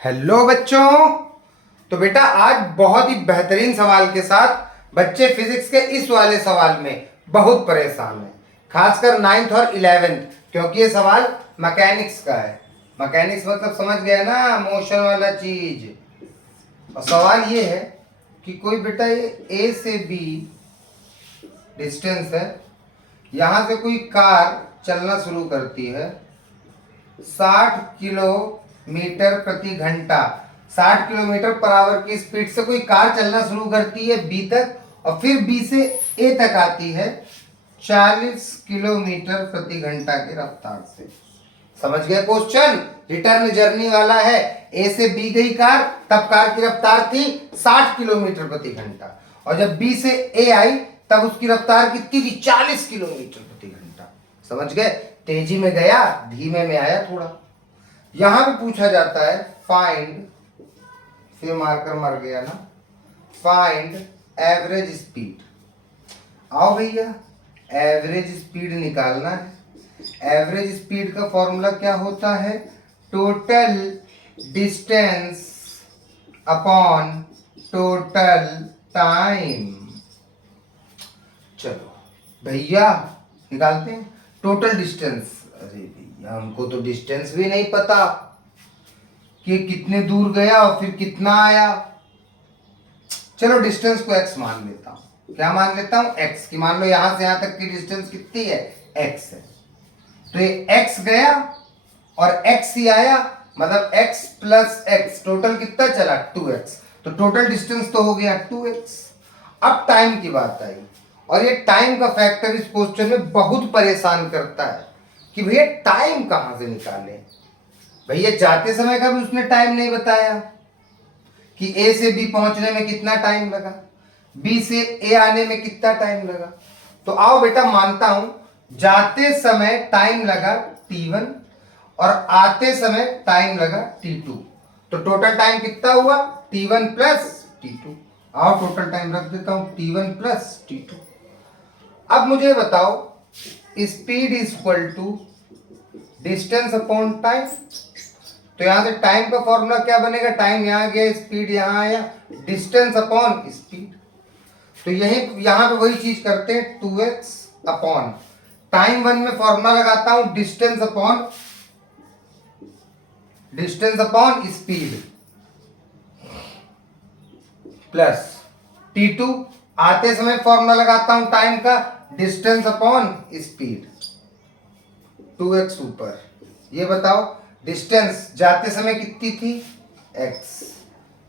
Hello बच्चों। तो बेटा आज बहुत ही बेहतरीन सवाल के साथ बच्चे फिजिक्स के इस वाले सवाल में बहुत परेशान हैं, खासकर 9th और 11th, क्योंकि ये सवाल मैकेनिक्स का है। मैकेनिक्स मतलब समझ गया ना, मोशन वाला चीज। और सवाल ये है कि कोई बेटा ये ए से बी डिस्टेंस है, यहां से कोई कार चलना शुरू करती है 60 किलोमीटर प्रति घंटा, 60 किलोमीटर पर आवर की स्पीड से कोई कार चलना शुरू करती है बी तक, और फिर बी से ए तक आती है 40 किलोमीटर प्रति घंटा की रफ्तार से। समझ गए क्वेश्चन? रिटर्न जर्नी वाला है। ए से बी गई कार, तब कार की रफ्तार थी 60 किलोमीटर प्रति घंटा, और जब बी से ए आई तब उसकी रफ्तार कितनी थी? 40 किलोमीटर प्रति घंटा। समझ गए? तेजी में गया, धीमे में आया थोड़ा। यहां पे पूछा जाता है फाइंड, फिर मार्कर मर गया ना, फाइंड एवरेज स्पीड। आओ भैया, एवरेज स्पीड निकालना है। एवरेज स्पीड का फॉर्मूला क्या होता है? Total distance upon total time. चलो भैया निकालते हैं टोटल डिस्टेंस। अरे भैया हमको तो डिस्टेंस भी नहीं पता कि कितने दूर गया और फिर कितना आया। चलो डिस्टेंस को x मान लेता हूं। क्या मान लेता हूं? x की। मान लो यहां से यहां तक की डिस्टेंस कितनी है? x है। तो ये x गया और x ही आया, मतलब x प्लस x टोटल कितना चला? 2x। तो टोटल डिस्टेंस तो हो गया 2x। अब टाइम की बात आई, और ये टाइम का फैक्टर इस क्वेश्चन में बहुत परेशान करता है कि भैया टाइम कहां से निकालें। भैया जाते समय का भी उसने टाइम नहीं बताया कि ए से बी पहुंचने में कितना टाइम लगा, बी से ए आने में कितना टाइम लगा। तो आओ बेटा मानता हूं जाते समय टाइम लगा t1 और आते समय टाइम लगा t2। तो टोटल टाइम कितना हुआ? t1 plus t2। आओ टोटल टाइम रख देता हूं, t1 प्लस t2। अब मुझे बताओ speed is equal to distance upon time. तो यहां से टाइम का फॉर्मूला क्या बनेगा? टाइम यहां गया, स्पीड यहां आया, डिस्टेंस अपॉन स्पीड। तो यही यहां पे वही चीज करते हैं, 2x अपॉन टाइम 1 में फॉर्मूला लगाता हूं distance upon speed plus t2 आते समय फॉर्मूला लगाता हूं टाइम का डिस्टेंस अपॉन स्पीड, 2x ऊपर। ये बताओ डिस्टेंस जाते समय कितनी थी? x।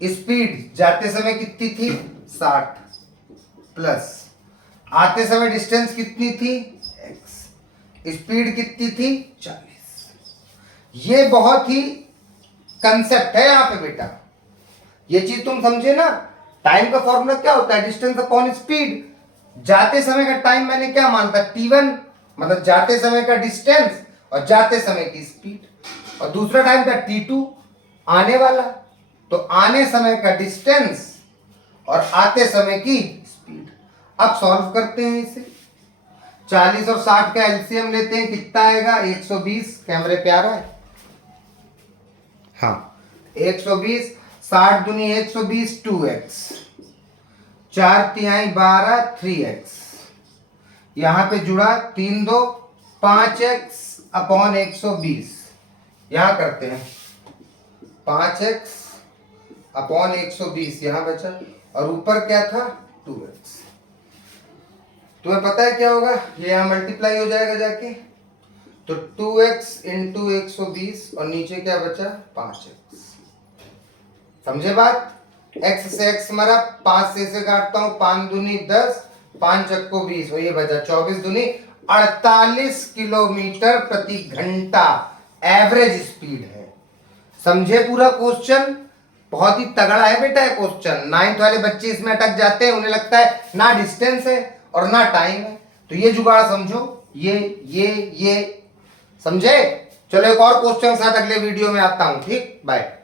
स्पीड जाते समय कितनी थी? 60 प्लस आते समय डिस्टेंस कितनी थी? x। स्पीड कितनी थी? 40। ये बहुत ही कंसेप्ट है यहां पे बेटा, ये चीज तुम समझे ना। टाइम का फॉर्मूला क्या होता है? Distance upon speed. जाते समय का टाइम मैंने क्या मानता? t1, मतलब जाते समय का डिस्टेंस और जाते समय की स्पीड, और दूसरा टाइम था t2 आने वाला। तो आने समय का डिस्टेंस और आते समय की स्पीड। अब सॉल्व करते हैं इसे। 40 और 60 का एलसीएम लेते हैं, कितना आएगा? 120। कैमरे पे आ रहा है? हाँ 120। 60 दूनी 120, 2x। 4 तिहाई 12, 3x। यहां पे जुड़ा 3 2 5x अपॉन 120। यहां करते हैं 5x अपॉन 120, यहां बचा, और ऊपर क्या था? 2x। तुम्हें पता है क्या होगा? ये यहां मल्टीप्लाई हो जाएगा जाके, तो 2x इंटू 120 और नीचे क्या बचा? 5x। समझे बात? x से x मरा, 5 से काटता हूं, 5 दूनी 10, 5 चक्को 20, और ये बचा 24 दूनी 48 किलोमीटर प्रति घंटा एवरेज स्पीड है। समझे पूरा क्वेश्चन? बहुत ही तगड़ा है बेटा ये क्वेश्चन। 9th वाले बच्चे इसमें अटक जाते हैं, उन्हें लगता है ना डिस्टेंस है और ना टाइम है। तो ये जुगाड़ समझो, ये समझे? चलो एक और क्वेश्चन के साथ अगले वीडियो में आता हूं। ठीक, बाय।